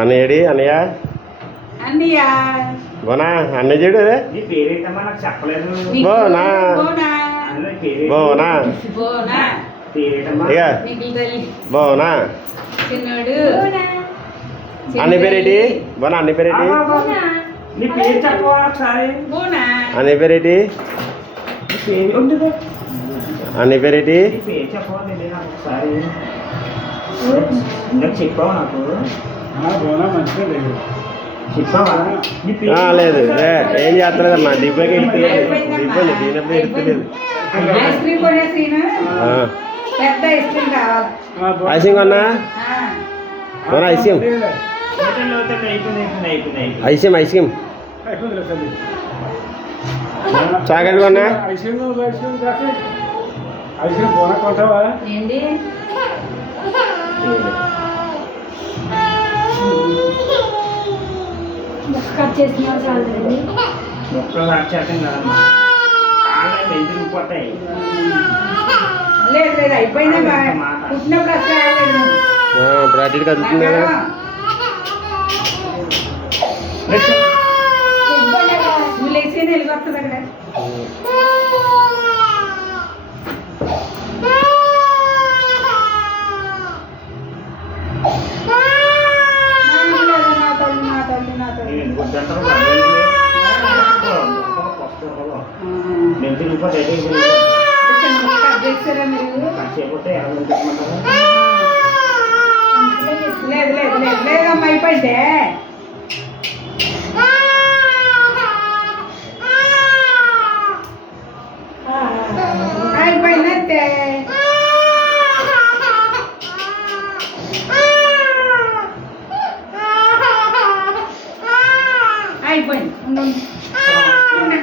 అన్నయ్యడి అన్నయ్య అన్నయ్య బోనా అన్నయ్య చూడు అదే నీ పేరేంటమ్మా నాకు చెప్పలేదు. బోనా బోనా అందులో పేరు బోనా బోనా పేరేంటమ్మా? ఇక నిఖిల్ తల్లి బోనా చిన్నోడు అన్నయ్య పేరేటి బోనా అన్నయ్య పేరేటి నీ పేరు చెప్పవా ఒకసారి? బోనా అన్నయ్య పేరేటి నీ పేరు ఉంటుంది. అన్నయ్య పేరేటి నీ పేరు చెప్పవా నేను నాకు ఒకసారి ఇందాక చెప్పావా నాకు? బోనా మంచిగా లేదు. చెప్పావా? నీ లేదు ఏం చేస్తలేదమ్మా దీపకి ఎడుతలేదు దీపం దీనప్పుడు ఎడుతలేదు ఐస్ క్రీమ్ కొనేసిన పెద్ద ఐస్ క్రీమ్ కావాలి ఐసింగ్ అన్నా బోనా ఐసింగ్ ఐసింగ్ ఐసింగ్ చాకెట్ కొన్నా ఐశ్వర్యం బోనా కొంటావా? ఏంటి కట్ చేసిన చాలండి. మొక్కలు రాచేతం కదమ్మా, కాళ్ళ మెంతిరిగిపోతాయి. లేదు లేదు అయిపోయిందా పుట్టినప్పుడు అసలు రాలేదు ఇప్పుడు అటు ఇటు కదులుతుంది కదా నువ్వు లేచి వెళ్ళిపోతుంది అక్కడ నా తల్లి నా తల్లి నా తల్లి మెంతిరిగిపోతాయి. కట్ చేస్తారా మీరు కాసేపోతే ఎలా చెప్పమంటారా? లేదు లేదు లేదు లేదమ్మా అయిపోయిందే అయిపోయిందంటే అయిపోయింది ఉండు, ఉండు.